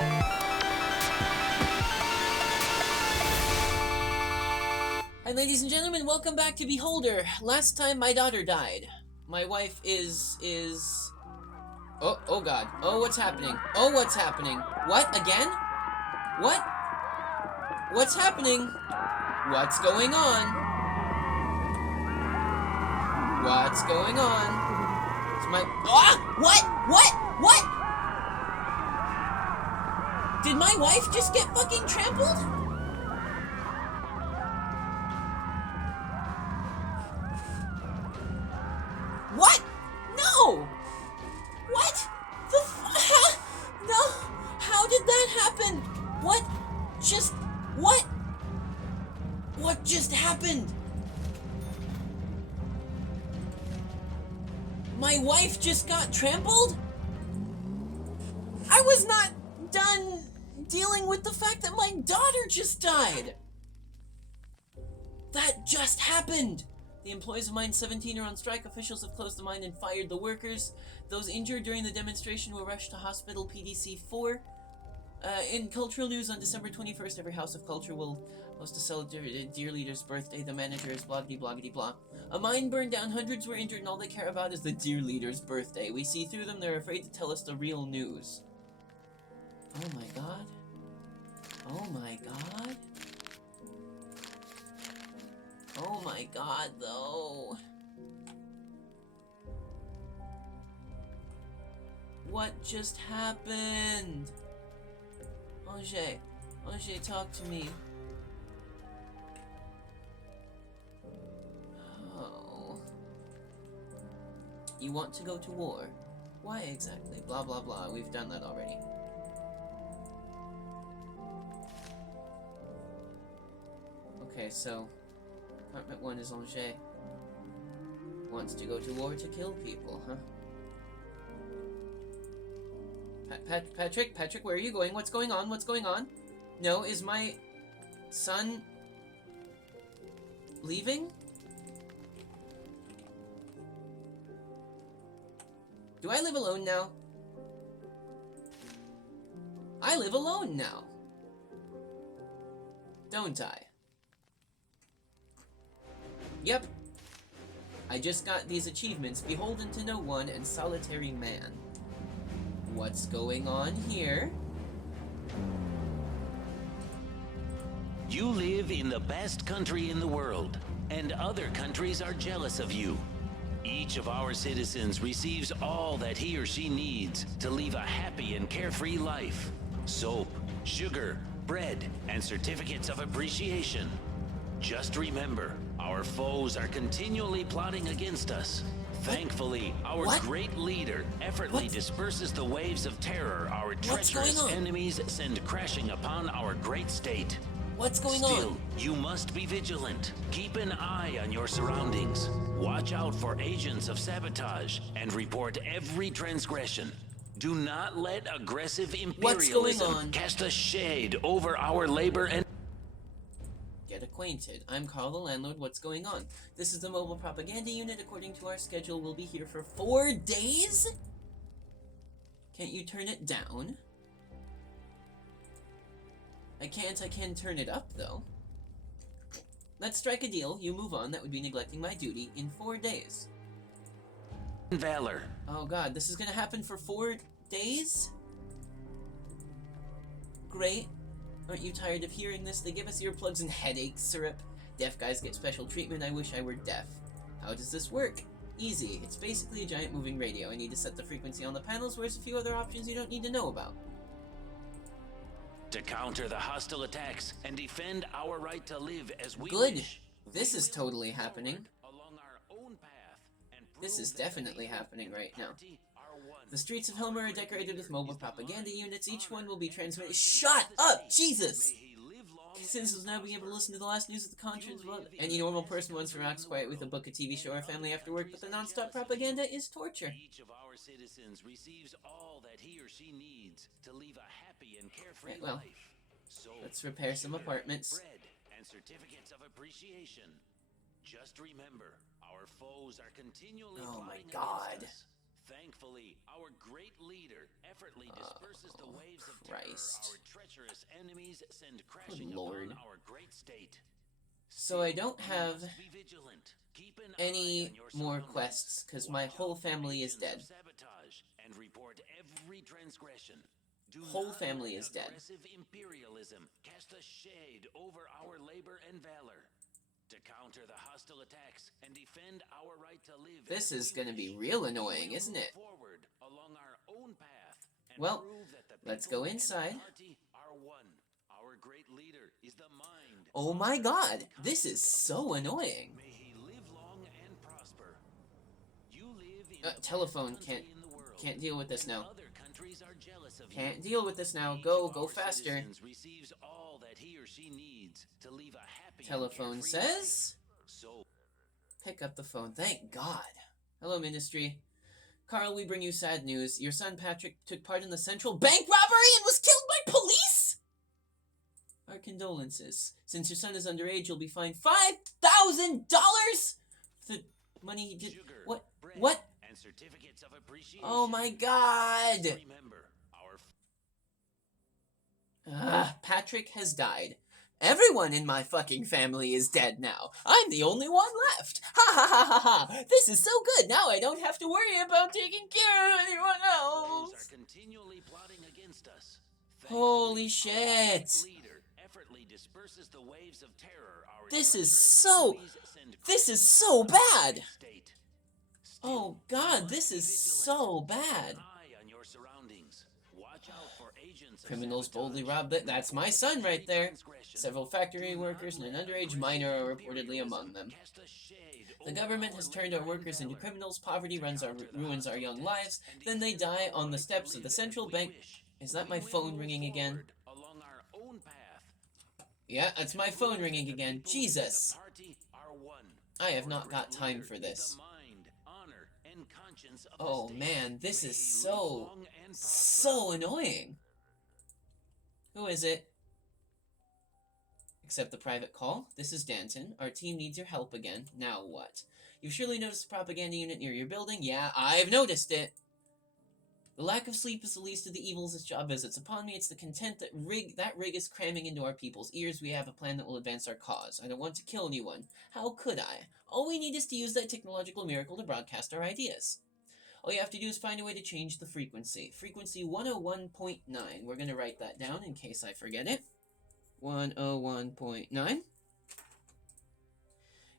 Hi, ladies and gentlemen, welcome back to Beholder. Last time my daughter died. My wife is... Oh god. Oh, what's happening? Oh, what's happening? What? Again? What? What's happening? What's going on? What's going on? It's my... Ah! What? What? Did my wife just get fucking trampled? What? No! What? No! How did that happen? What just... What? What just happened? My wife just got trampled? I was not done dealing with the fact that my daughter just died. That just happened. The employees of Mine 17 are on strike. Officials have closed the mine and fired the workers. Those injured during the demonstration were rushed to hospital PDC 4. In cultural news, on December 21st, every House of Culture will host a celebrated Dear Leader's birthday. The manager is bloggity bloggity blah. A mine burned down, hundreds were injured, and all they care about is the Dear Leader's birthday. We see through them, they're afraid to tell us the real news. Oh my god. Oh my god. Oh my god, though. What just happened? Angé, talk to me. Oh. You want to go to war? Why exactly? Blah blah blah, we've done that already. Okay, so... Apartment 1 is Angé. Wants to go to war to kill people, huh? Patrick, where are you going? What's going on? What's going on? No, is my son leaving? Do I live alone now? I live alone now. Don't I? Yep. I just got these achievements, Beholden to No One and Solitary Man. What's going on here? You live in the best country in the world, and other countries are jealous of you. Each of our citizens receives all that he or she needs to live a happy and carefree life. Soap, sugar, bread, and certificates of appreciation. Just remember, our foes are continually plotting against us. Thankfully, our great leader effortlessly disperses the waves of terror our treacherous enemies send crashing upon our great state. What's going on? Still, you must be vigilant. Keep an eye on your surroundings. Watch out for agents of sabotage and report every transgression. Do not let aggressive imperialism cast a shade over our labor and... Get acquainted. I'm Carl the landlord. What's going on? This is the mobile propaganda unit. According to our schedule, we'll be here for 4 days? Can't you turn it down? I can turn it up, though. Let's strike a deal. You move on. That would be neglecting my duty in 4 days. Valor. Oh god, this is gonna happen for 4 days? Great. Aren't you tired of hearing this? They give us earplugs and headache syrup. Deaf guys get special treatment. I wish I were deaf. How does this work? Easy. It's basically a giant moving radio. I need to set the frequency on the panels, whereas a few other options you don't need to know about. To counter the hostile attacks and defend our right to live as we Good. wish. This is totally happening. Along our own path and This is definitely happening right now. The streets of Helmer are decorated with mobile propaganda units. Each one will be transmitted. Shut up! Jesus! Citizens will now be able to listen to the last news of the conscience. Any normal person wants to relax quiet with a book, a TV show, or family after work, but the non-stop propaganda is torture. Each of our citizens receives all that he or she needs to live a happy and carefree Right, well, life. So, let's repair some apartments. bread and certificates of appreciation. Just remember, our foes are continually Oh my plotting God. against us. Thankfully, our great leader effortlessly disperses the waves of terror Christ. our treacherous enemies send crashing Lord. upon our great state. So I don't have Be vigilant. Keep an eye any on your more surroundings. quests, because my Watch whole out for family is agents dead. of sabotage and report every transgression. Do Whole not family let is dead. aggressive imperialism cast a shade over our labor and valor. To counter the hostile attacks and defend our right to live This as is we going to be wish, real we annoying, will isn't move it? forward along our own path and Well, prove that the let's people go and the inside. party are one. Our great leader is the mind. Oh my honor, god, and this is conscience of the so state. annoying. May he live long and prosper. You live in the Telephone, best country in the world, can't deal with this and now. other countries are jealous of Can't you. deal with this now. Each Go of our faster. citizens receives all that he or she needs to leave a happy and Telephone carefree life. says, So pick up the phone. Thank God. Hello, Ministry. Carl, we bring you sad news. Your son Patrick took part in the central bank robbery and was killed by police? Our condolences. Since your son is underage, you'll be fined $5,000 for the money he did. sugar, What? bread, What? and certificates of appreciation. Oh my God. Remember, Patrick has died. Everyone in my fucking family is dead now. I'm the only one left. Ha ha ha ha ha. This is so good. Now I don't have to worry about taking care of anyone foes else. are continually plotting against us. Holy Thankfully, our shit. great leader effortlessly disperses the waves of terror our This is treacherous so- enemies send this is crashing so upon our bad. state. Oh Still, God, you this must be is vigilant. so Keep bad. an eye on your surroundings. Watch out for agents of Criminals sabotage boldly robbed it. and That's my report son right every there. transgression. Several factory Do not workers and an let underage aggressive minor are reportedly imperialism among them. cast a shade The over government our has turned our labor and workers into valor. criminals. Poverty To ruins counter the our hostile young attacks lives. and Then they defend die our on the right to steps of live the as central we bank. wish, Is that we my will phone move ringing again? forward along our own path. Yeah, that's my phone ringing again. Jesus. The party are one. I have Our not got great time leader for is this. the mind, honor, and conscience of Oh the state. man, this May is he live so, long and prosper. so annoying. Who is it? Accept the private call. This is Danton. Our team needs your help again. Now what? You've surely noticed a propaganda unit near your building? Yeah, I've noticed it. The lack of sleep is the least of the evils this job visits upon me. It's the content that rig is cramming into our people's ears. We have a plan that will advance our cause. I don't want to kill anyone. How could I? All we need is to use that technological miracle to broadcast our ideas. All you have to do is find a way to change the frequency. Frequency 101.9. We're going to write that down in case I forget it. 101.9.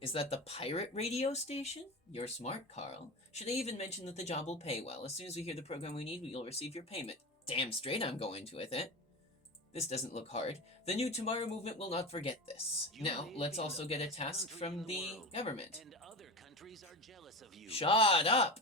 Is that the pirate radio station? You're smart, Carl. Should I even mention that the job will pay well? As soon as we hear the program we need, we'll receive your payment. Damn straight I'm going to with it. This doesn't look hard. The new Tomorrow movement will not forget this. Now, let's also get a task from the government. And other countries are jealous of you. Shut up!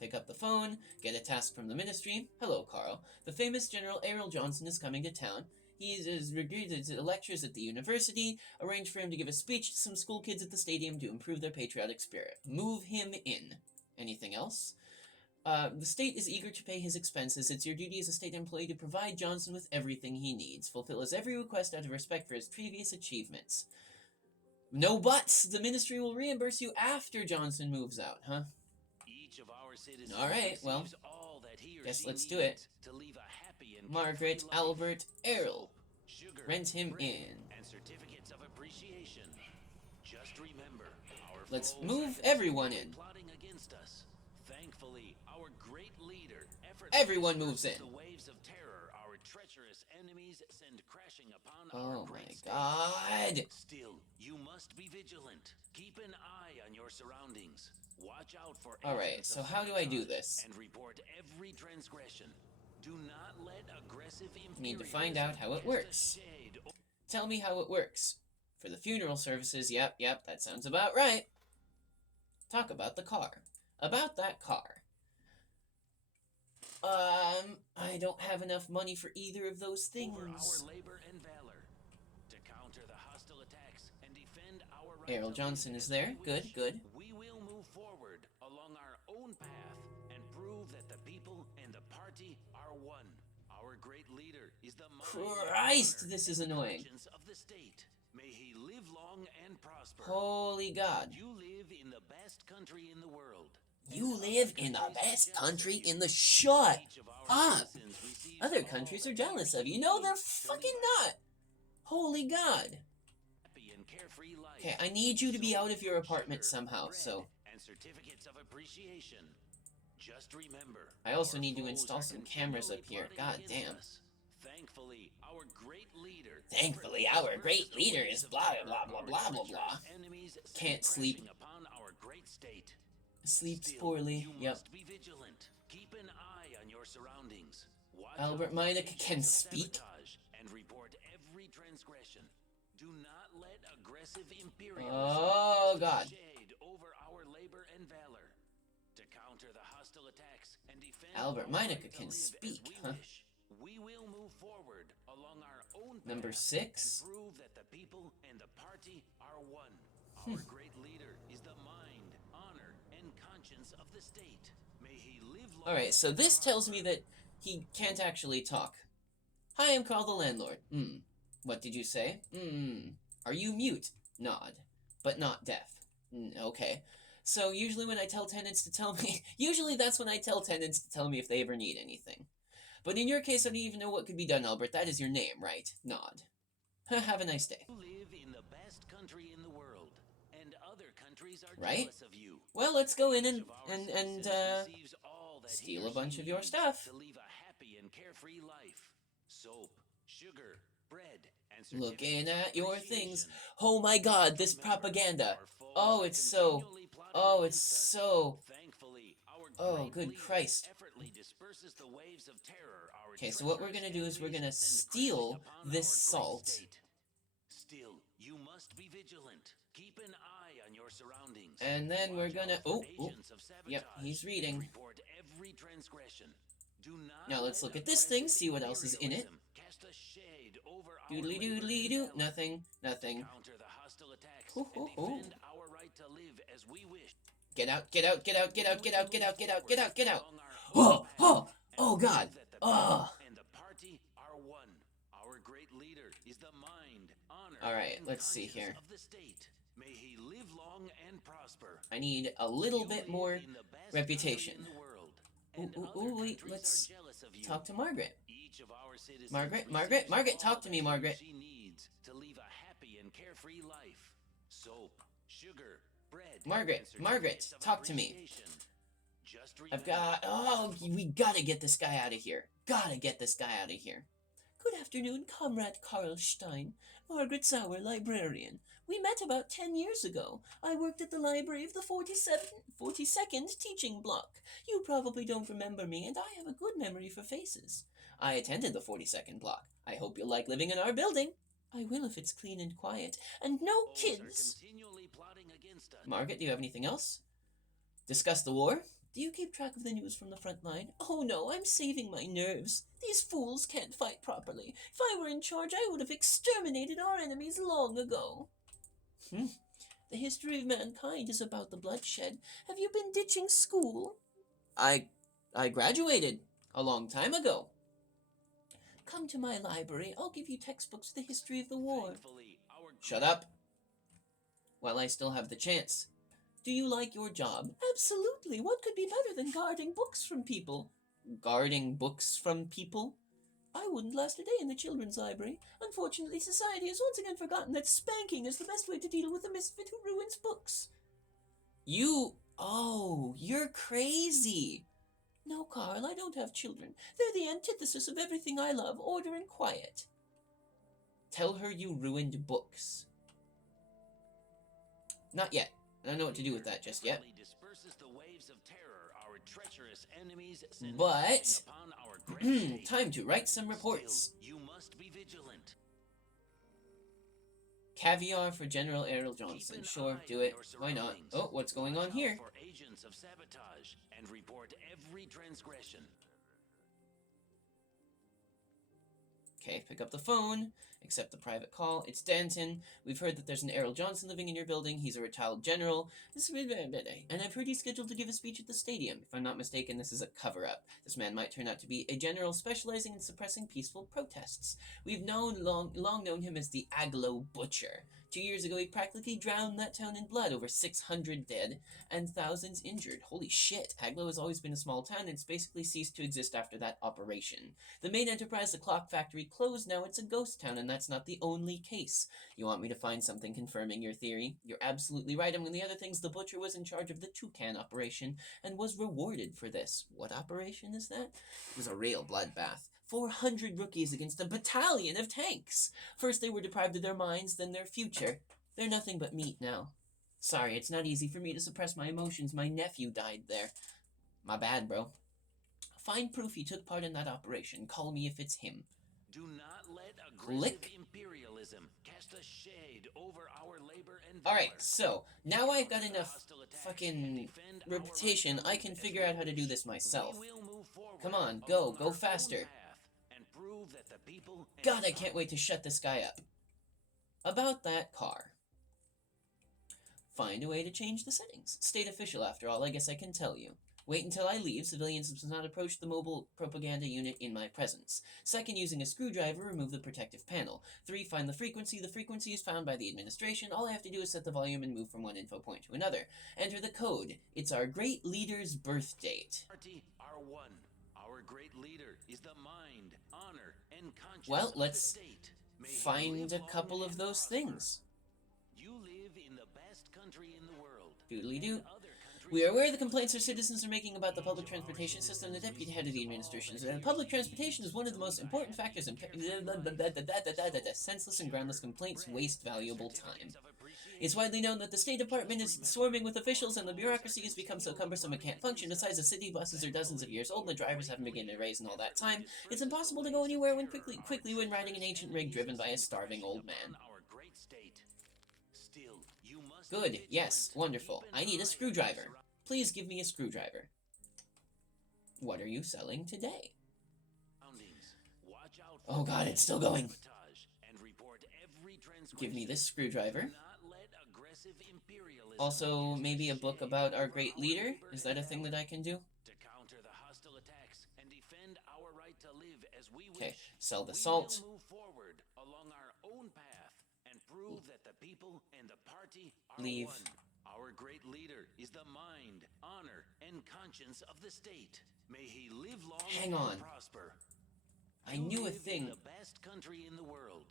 Pick up the phone, get a task from the ministry. Hello, Carl. The famous General Errol Johnson is coming to town. He is recruited to lectures at the university. Arrange for him to give a speech to some school kids at the stadium to improve their patriotic spirit. Move him in. Anything else? The state is eager to pay his expenses. It's your duty as a state employee to provide Johnson with everything he needs. Fulfill his every request out of respect for his previous achievements. No buts! The ministry will reimburse you after Johnson moves out, huh? Each of our citizens Alright, well, receives all that he or guess she let's do needs it. to leave a happy and Margaret carefree life. Albert Errol. Sugar, Rent him bread, in. and certificates of appreciation. Just remember, our Let's foes move are everyone continually in. plotting against us. Thankfully, our great leader Everyone moves in. the waves of terror our treacherous enemies send crashing upon Oh our my great state. God. Still, you must be vigilant. Keep an eye on your surroundings. Watch out for Alright, agents so of how do I do sabotage this? and report every transgression. Do not let aggressive Need to find out how it imperialism works. cast a shade Tell me how it works. For the funeral services, yep, that sounds about right. Talk about the car. About that car. I don't have enough money for either of those things. over our labor and valor to counter the hostile attacks and defend our right Errol to Johnson live is as there. we Good, wish. good. We will move forward along our own path and prove that the people and the party are one. Our great leader is the mind, Christ, honor, this is and annoying. conscience of the state. May he live long and prosper. Holy God. You live in the best country in the world, You live in the best country in the shut up. Other countries are jealous of you. No, they're fucking not. Holy God. Okay, I need you to be out of your apartment somehow, so... And certificates of appreciation. Just remember, I also our need to foes install are some cameras up here. continually God plotting damn. against us. Thankfully, our great leader is blah blah blah blah blah blah. Can't sleep. Upon our great state. Sleeps Still, poorly. You Yep. must be vigilant. Keep an eye on your surroundings. Watch Albert out for Meinecke can agents of speak. sabotage and report every transgression. Do not let aggressive imperialism Oh, cast God. shade over our labor and valor. To counter the hostile attacks and defend Albert our right Meinecke to can live as speak, we huh? wish, we will move forward along our own Number path 6. and prove that the people and the party are one. Our great leader is the mind, honor, and conscience of the state. May he live long. Alright, so this tells me that he can't actually talk. Hi, I'm Carl the landlord. What did you say? Are you mute? Nod. But not deaf. Okay. So usually when I tell tenants to tell me... Usually that's when I tell tenants to tell me if they ever need anything. But in your case, I don't even know what could be done, Albert. That is your name, right? Nod. Have a nice day. You live in the best country in the world, and other countries are Right? jealous of you. Well, let's go in Each and of our citizens receives all that he steal or a bunch she of your needs stuff. to live a happy and carefree life. Soap, sugar, bread, and Looking certificates of at your things. appreciation. Oh my God, this Remember, propaganda. our foes Oh, are it's so... continually plotting Oh, it's against us. so... Thankfully, our Oh, great good leader Christ. effortlessly disperses the waves of terror our Okay, so what we're treacherous gonna do is we're enemies gonna send steal crashing upon this our great salt. state. Still, you must be vigilant. Keep an eye on your surroundings. And then we're Watch gonna... out for Oh, agents of yep, sabotage he's and reading. report every transgression. Do not Now let's let look at this thing, aggressive see what else is in it. imperialism cast a shade over our Doodly labor doodly and doo. valor. Nothing, To nothing. counter the hostile attacks Ho, ho, and ho. defend our right to live as we wish. Get out, get out, get out, get out, get out, get out, get out, get out, get out. Oh, Oh, God. Oh. And the party are one. Our great leader is the mind, honor, All right, and let's see conscience here. of the state. May he live long and prosper. I need a little You bit live more in the best reputation. country in the world, Ooh, and ooh, other ooh, wait, countries let's are jealous of you. talk to Margaret. Each of our citizens Margaret, receives Margaret, all talk to me, that he or Margaret. she needs to live a happy and carefree life. Soap, sugar, bread. Margaret, and Margaret, certificates of talk to me. appreciation. Just I've remember, got... Oh, we gotta get this guy out of here. Gotta get this guy out of here. Good afternoon, Comrade Karl Stein. Margaret Sauer, librarian. We met about 10 years ago. I worked at the library of the 42nd teaching block. You probably don't remember me, and I have a good memory for faces. I attended the 42nd block. I hope you'll like living in our building. I will if it's clean and quiet. And no foes are kids. continually plotting against us. Margaret, do you have anything else? Discuss the war? Do you keep track of the news from the front line? Oh no, I'm saving my nerves. These fools can't fight properly. If I were in charge, I would have exterminated our enemies long ago. The history of mankind is about the bloodshed. Have you been ditching school? I graduated a long time ago. Come to my library. I'll give you textbooks of the history of the war. Thankfully, our Shut up. While I still have the chance. Do you like your job? Absolutely. What could be better than guarding books from people? Guarding books from people? I wouldn't last a day in the children's library. Unfortunately, society has once again forgotten that spanking is the best way to deal with a misfit who ruins books. You're crazy. No, Carl, I don't have children. They're the antithesis of everything I love, order and quiet. Tell her you ruined books. Not yet. I don't know what to do with that just yet. disperses the waves of terror our treacherous enemies send But crashing upon our great state. time to write some reports. Still, you must be vigilant. Caviar for General Errol Keep Johnson. an Sure, eye do on it. your Why not? surroundings. Oh, what's going Watch on out here? for agents of sabotage and report every transgression. Okay, pick up the phone. Accept the private call. It's Danton. We've heard that there's an Errol Johnson living in your building. He's a retired general. And I've heard he's scheduled to give a speech at the stadium. If I'm not mistaken, this is a cover-up. This man might turn out to be a general specializing in suppressing peaceful protests. We've long known him as the Aglo Butcher. 2 years ago, he practically drowned that town in blood, over 600 dead and thousands injured. Holy shit. Aglow has always been a small town, and it's basically ceased to exist after that operation. The main enterprise, the clock factory, closed. Now it's a ghost town, and that's not the only case. You want me to find something confirming your theory? You're absolutely right. Among the other things, the Butcher was in charge of the Toucan operation and was rewarded for this. What operation is that? It was a real bloodbath. 400 rookies against a battalion of tanks. First they were deprived of their minds, then their future. They're nothing but meat now. Sorry, it's not easy for me to suppress my emotions. My nephew died there. My bad, bro. Find proof he took part in that operation. Call me if it's him. Do not let aggressive imperialism cast a shade over our labor and valor. Alright, so, now I've got enough fucking reputation, I can figure out how to do this myself. Come on, go faster. God, I can't wait to shut this guy up. About that car. Find a way to change the settings. State official, after all, I guess I can tell you. Wait until I leave. Civilians must not approach the mobile propaganda unit in my presence. Second, using a screwdriver, remove the protective panel. 3, find the frequency. The frequency is found by the administration. All I have to do is set the volume and move from one info point to another. Enter the code. It's our great leader's birth date. Party R1. Our great leader is the mind, honor, and conscience. Well, let's of the state. find a couple of those things. You live in the best country in the world. Doodly-doo. We are aware of the complaints our citizens are making about the public transportation system. The deputy head of the administration said public transportation is one of the most important factors in senseless and groundless complaints waste valuable time. It's widely known that the State Department is swarming with officials and the bureaucracy has become so cumbersome it can't function. Besides, the city buses are dozens of years old and the drivers haven't begun to raise in all that time. It's impossible to go anywhere quickly when riding an ancient rig driven by a starving old man. Good, yes, wonderful. I need a screwdriver. Please give me a screwdriver. What are you selling today? Oh god, it's still going. Give me this screwdriver. Also, maybe a book about our great leader? Is that a thing that I can do? Okay, sell the salt. Leave. Our great leader is the mind, honor, and conscience of the state. May he live long Hang on. and prosper. I knew a thing. The best country in the world,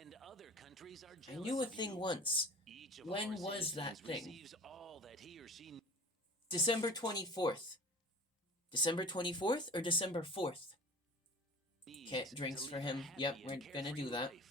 and other countries are I jealous knew a of thing you. once. Each of When our was that citizens thing? receives all that he or she December 24th. December 24th or December 4th? needs Okay, to drinks live for a him. happy Yep, and we're gonna carefree do that. life.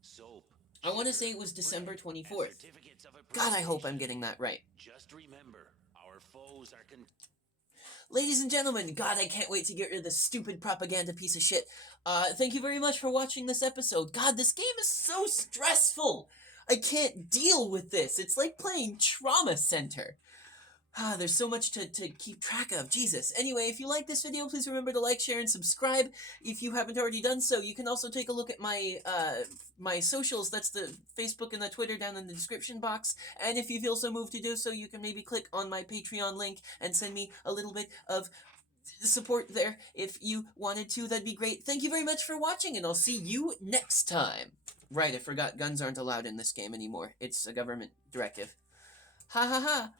Soap, I want to sugar, say it was December bread, and 24th. certificates of God, I hope I'm appreciation. getting that right. Just remember, our foes are Ladies and gentlemen, God, I can't wait to get rid of this stupid propaganda piece of shit. Thank you very much for watching this episode. God, this game is so stressful. I can't deal with this. It's like playing Trauma Center. There's so much to keep track of. Jesus. Anyway, if you like this video, please remember to like, share, and subscribe. If you haven't already done so, you can also take a look at my my socials. That's the Facebook and the Twitter down in the description box. And if you feel so moved to do so, you can maybe click on my Patreon link and send me a little bit of support there if you wanted to. That'd be great. Thank you very much for watching, and I'll see you next time. Right, I forgot guns aren't allowed in this game anymore. It's a government directive. Ha ha ha!